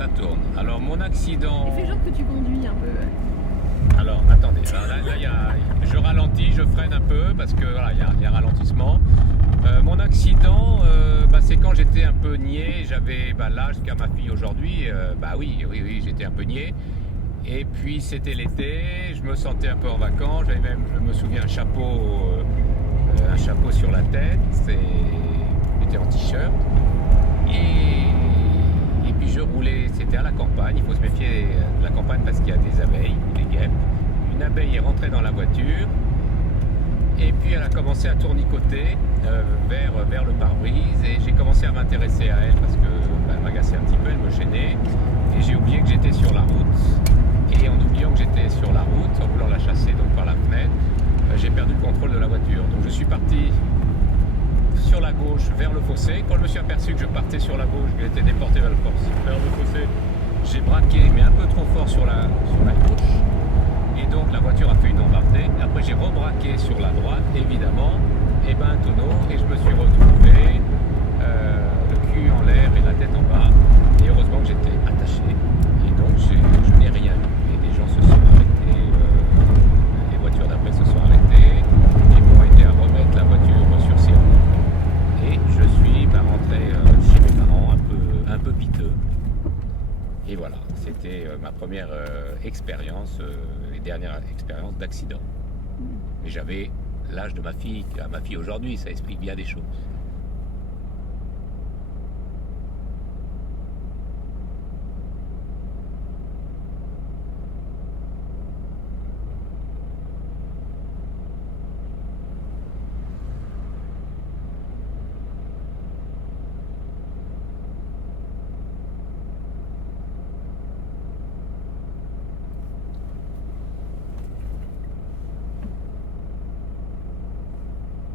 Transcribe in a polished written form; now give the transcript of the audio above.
ça tourne. Alors mon accident... Et fais genre que tu conduis un peu. Alors attendez, alors là, je ralentis, je freine un peu parce que voilà, il y a un ralentissement. Mon accident, c'est quand j'étais un peu niais, j'avais l'âge qu'a ma fille aujourd'hui. Oui, j'étais un peu niais. Et puis c'était l'été, je me sentais un peu en vacances, j'avais même, je me souviens, un chapeau sur la tête, j'étais en t-shirt. Et puis je roulais, c'était à la campagne, il faut se méfier de la campagne parce qu'il y a des abeilles, des guêpes. Une abeille est rentrée dans la voiture et puis elle a commencé à tournicoter vers le pare-brise et j'ai commencé à m'intéresser à elle parce qu'elle m'agaçait un petit peu, elle me gênait et j'ai oublié que j'étais sur la route et en oubliant que j'étais sur la route, en voulant la chasser donc par la fenêtre, j'ai perdu le contrôle de la voiture. Donc je suis parti sur la gauche vers le fossé. Quand je me suis aperçu que je partais sur la gauche, que j'étais déporté vers le fossé, j'ai braqué mais un peu trop fort sur la gauche. Et donc la voiture a fait une embardée. Après j'ai rebraqué sur la droite, évidemment, et un tonneau, et je me suis retrouvé le cul en l'air et la tête en bas. Et heureusement que j'étais attaché. Et donc je n'ai rien eu. Et les gens se sont arrêtés, les voitures d'après se sont arrêtées, et m'ont aidé à remettre la voiture sur ses roues. Et je suis rentré chez mes parents un peu piteux. Et voilà, c'était ma première expérience et dernière expérience d'accident. Mais j'avais l'âge de ma fille aujourd'hui, ça explique bien des choses.